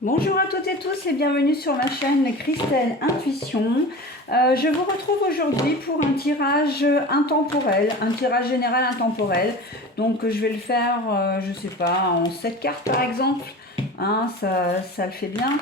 Bonjour à toutes et tous et bienvenue sur ma chaîne Christelle Intuition. Je vous retrouve aujourd'hui pour un tirage intemporel, un tirage général intemporel. Donc je vais le faire, je sais pas, en 7 cartes par exemple, hein, ça le fait bien.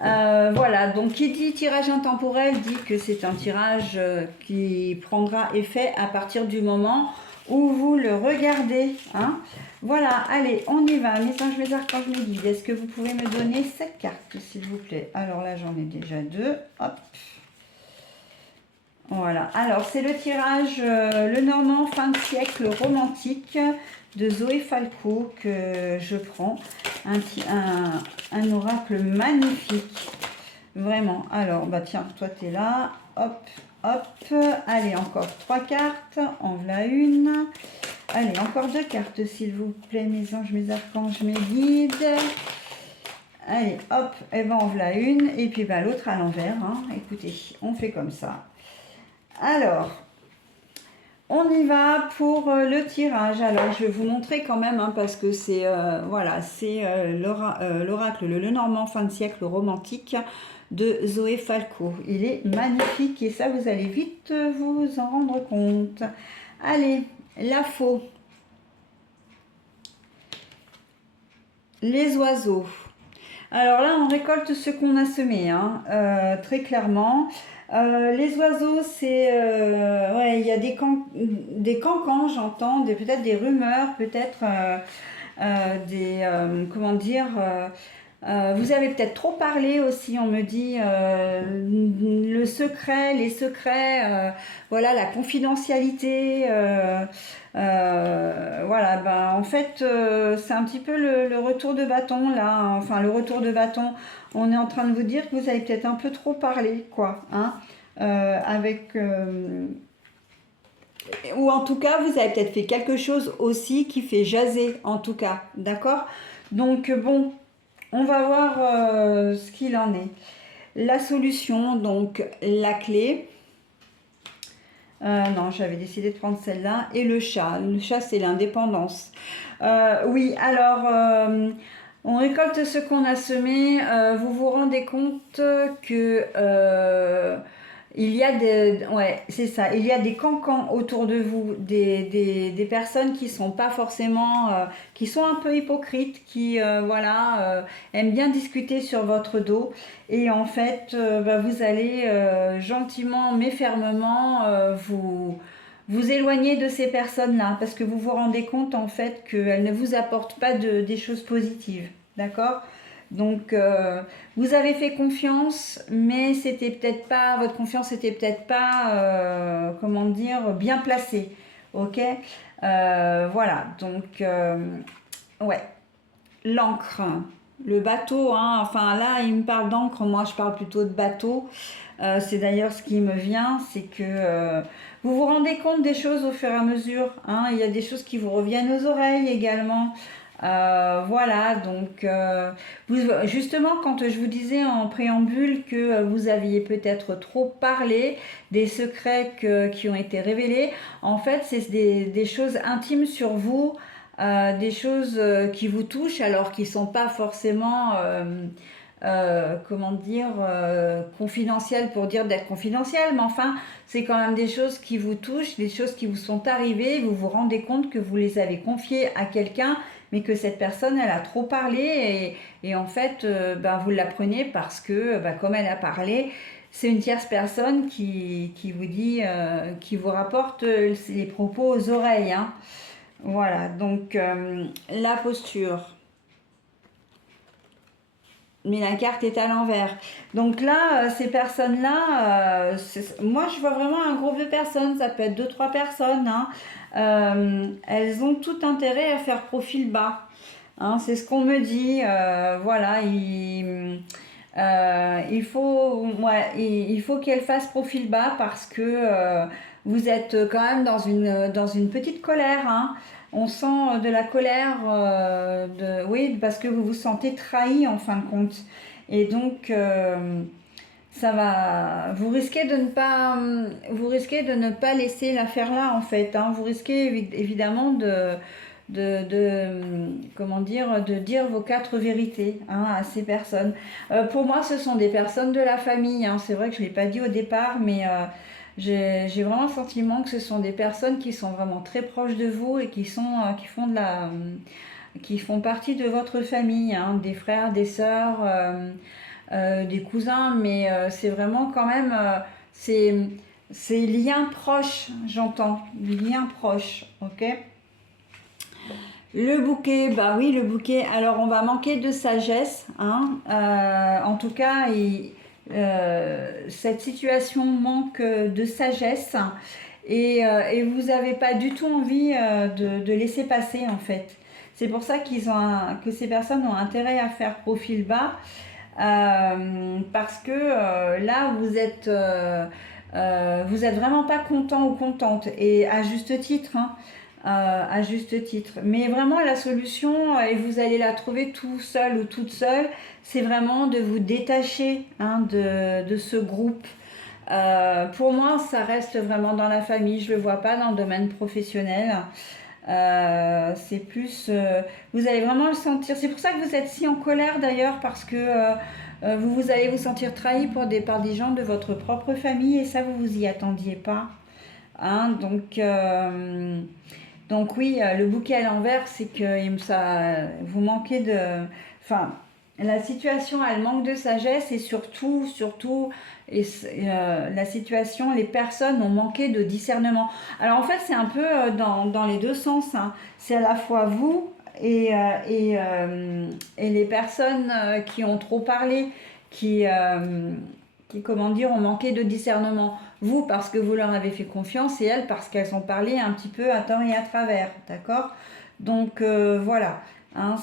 Voilà, donc qui dit tirage intemporel dit que c'est un tirage qui prendra effet à partir du moment où vous le regardez, hein. Voilà, allez, on y va. Mes anges, mes archanges, mes guides, est-ce que vous pouvez me donner cette carte, s'il vous plaît? Alors là, j'en ai déjà deux. Hop. Voilà. Alors, c'est le tirage Le Normand fin de siècle romantique de Zoé Falco que je prends. Un oracle magnifique. Vraiment. Alors, bah tiens, toi, tu es là. Hop, hop. Allez, encore 3 cartes. En voilà une. Allez, encore 2 cartes, s'il vous plaît, mes anges, mes archanges, mes guides. Allez, hop, et ben en voilà une, et puis ben, l'autre à l'envers, hein. Écoutez, on fait comme ça. Alors, on y va pour le tirage. Alors, je vais vous montrer quand même, hein, parce que c'est voilà, c'est l'oracle Le Normand fin de siècle romantique de Zoé Falco. Il est magnifique et ça, vous allez vite vous en rendre compte. Allez, la faux. Les oiseaux. Alors là, on récolte ce qu'on a semé, hein, très clairement. Les oiseaux, c'est... ouais, il y a des cancans, j'entends, peut-être des rumeurs, peut-être comment dire... vous avez peut-être trop parlé aussi, on me dit, le secret, les secrets, voilà, la confidentialité. Voilà, ben, en fait, c'est un petit peu le retour de bâton, là, hein. Enfin, le retour de bâton, on est en train de vous dire que vous avez peut-être un peu trop parlé, quoi, hein, avec... ou en tout cas, vous avez peut-être fait quelque chose aussi qui fait jaser, en tout cas, d'accord? Donc, bon... On va voir ce qu'il en est. La solution, donc la clé. Non, j'avais décidé de prendre celle-là. Et le chat. Le chat, c'est l'indépendance. Oui, alors, on récolte ce qu'on a semé. Vous vous rendez compte que... il y a des, ouais, c'est ça. Il y a des cancans autour de vous, des personnes qui sont pas forcément, qui sont un peu hypocrites, qui voilà, aiment bien discuter sur votre dos. Et en fait, bah, vous allez gentiment mais fermement vous éloigner de ces personnes-là parce que vous vous rendez compte en fait qu'elles ne vous apportent pas des choses positives. D'accord? Donc, vous avez fait confiance, mais c'était peut-être pas, votre confiance était peut-être pas, comment dire, bien placée. Ok. Voilà. Donc, ouais. L'encre, le bateau, hein, enfin là, il me parle d'encre, moi je parle plutôt de bateau. C'est d'ailleurs ce qui me vient, c'est que vous vous rendez compte des choses au fur et à mesure, hein. Il y a des choses qui vous reviennent aux oreilles également. Voilà, donc justement quand je vous disais en préambule que vous aviez peut-être trop parlé des secrets qui ont été révélés, en fait c'est des choses intimes sur vous, des choses qui vous touchent alors qu'ils ne sont pas forcément comment dire, confidentielles pour dire d'être confidentielles, mais enfin, c'est quand même des choses qui vous touchent, des choses qui vous sont arrivées, vous vous rendez compte que vous les avez confiées à quelqu'un, mais que cette personne, elle a trop parlé, et en fait, ben, vous l'apprenez parce que, ben, comme elle a parlé, c'est une tierce personne qui vous dit, qui vous rapporte les propos aux oreilles, hein. Voilà, donc la posture. Mais la carte est à l'envers. Donc là, ces personnes-là, moi je vois vraiment un groupe de personnes, ça peut être deux, trois personnes, hein. Elles ont tout intérêt à faire profil bas, hein, c'est ce qu'on me dit. Voilà, il faut, ouais, il faut qu'elles fassent profil bas parce que vous êtes quand même dans une petite colère, hein. On sent de la colère, oui, parce que vous vous sentez trahi en fin de compte. Et donc, ça va. Vous risquez de ne pas laisser l'affaire là, en fait, hein. Vous risquez évidemment comment dire, de dire vos 4 vérités hein, à ces personnes. Pour moi, ce sont des personnes de la famille. Hein. C'est vrai que je ne l'ai pas dit au départ, mais j'ai vraiment le sentiment que ce sont des personnes qui sont vraiment très proches de vous et qui font partie de votre famille, hein, des frères, des sœurs, des cousins, mais c'est vraiment quand même, c'est liens proches, j'entends, liens proches, ok. Le bouquet, bah oui, le bouquet, alors on va manquer de sagesse, hein, en tout cas, cette situation manque de sagesse et vous n'avez pas du tout envie de laisser passer en fait. C'est pour ça que ces personnes ont intérêt à faire profil bas parce que là vous êtes vraiment pas content ou contente et à juste titre, hein, à juste titre. Mais vraiment la solution et vous allez la trouver tout seul ou toute seule, c'est vraiment de vous détacher hein, de ce groupe. Pour moi, ça reste vraiment dans la famille. Je le vois pas dans le domaine professionnel. C'est plus vous allez vraiment le sentir, c'est pour ça que vous êtes si en colère d'ailleurs parce que vous allez vous sentir trahi par des gens de votre propre famille et ça vous y attendiez pas hein, donc oui le bouquet à l'envers c'est que vous manquez de enfin la situation elle manque de sagesse et surtout la situation, les personnes ont manqué de discernement. Alors en fait, c'est un peu dans les deux sens. Hein. C'est à la fois vous et les personnes qui ont trop parlé, comment dire, ont manqué de discernement. Vous parce que vous leur avez fait confiance et elles parce qu'elles ont parlé un petit peu à tort et à travers. D'accord. Donc voilà. Hein,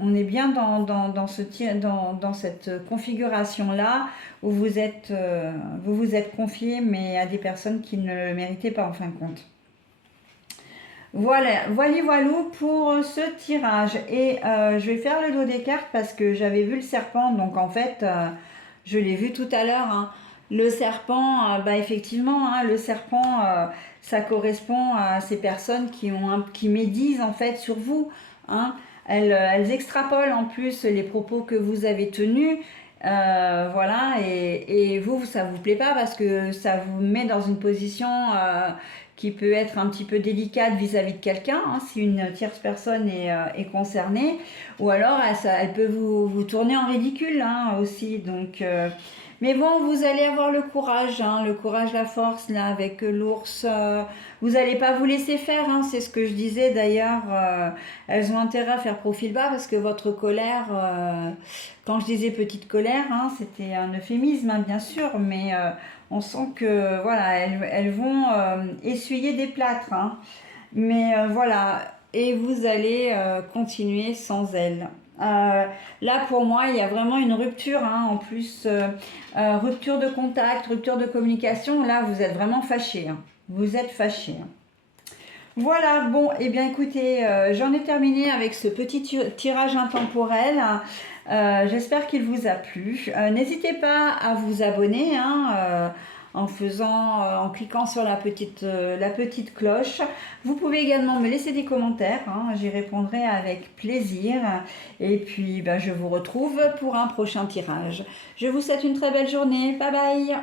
on est bien dans cette configuration-là où vous vous êtes confié, mais à des personnes qui ne le méritaient pas en fin de compte. Voilà, voilou pour ce tirage. Et je vais faire le dos des cartes parce que j'avais vu le serpent, donc en fait, je l'ai vu tout à l'heure. Hein. Le serpent, bah effectivement, hein, le serpent, ça correspond à ces personnes qui médisent en fait sur vous. Hein. Elles extrapolent en plus les propos que vous avez tenus. Voilà, et vous, ça vous plaît pas parce que ça vous met dans une position qui peut être un petit peu délicate vis-à-vis de quelqu'un, hein, si une tierce personne est concernée, ou alors elle peut vous tourner en ridicule hein, aussi. Donc, mais bon, vous allez avoir le courage, hein, la force là avec l'ours. Vous n'allez pas vous laisser faire, hein, c'est ce que je disais d'ailleurs. Elles ont intérêt à faire profil bas parce que votre colère, quand je disais petite colère, hein, c'était un euphémisme hein, bien sûr, mais on sent que voilà, elles vont essuyer des plâtres. Hein. Mais voilà, et vous allez continuer sans elles. Là pour moi il y a vraiment une rupture hein, en plus rupture de contact, rupture de communication. Là vous êtes vraiment fâchés hein. Vous êtes fâchés hein. Voilà, bon, et bien écoutez, j'en ai terminé avec ce petit tirage intemporel. J'espère qu'il vous a plu. N'hésitez pas à vous abonner hein, en cliquant sur la petite cloche. Vous pouvez également me laisser des commentaires, hein, j'y répondrai avec plaisir. Et puis, ben, je vous retrouve pour un prochain tirage. Je vous souhaite une très belle journée. Bye bye!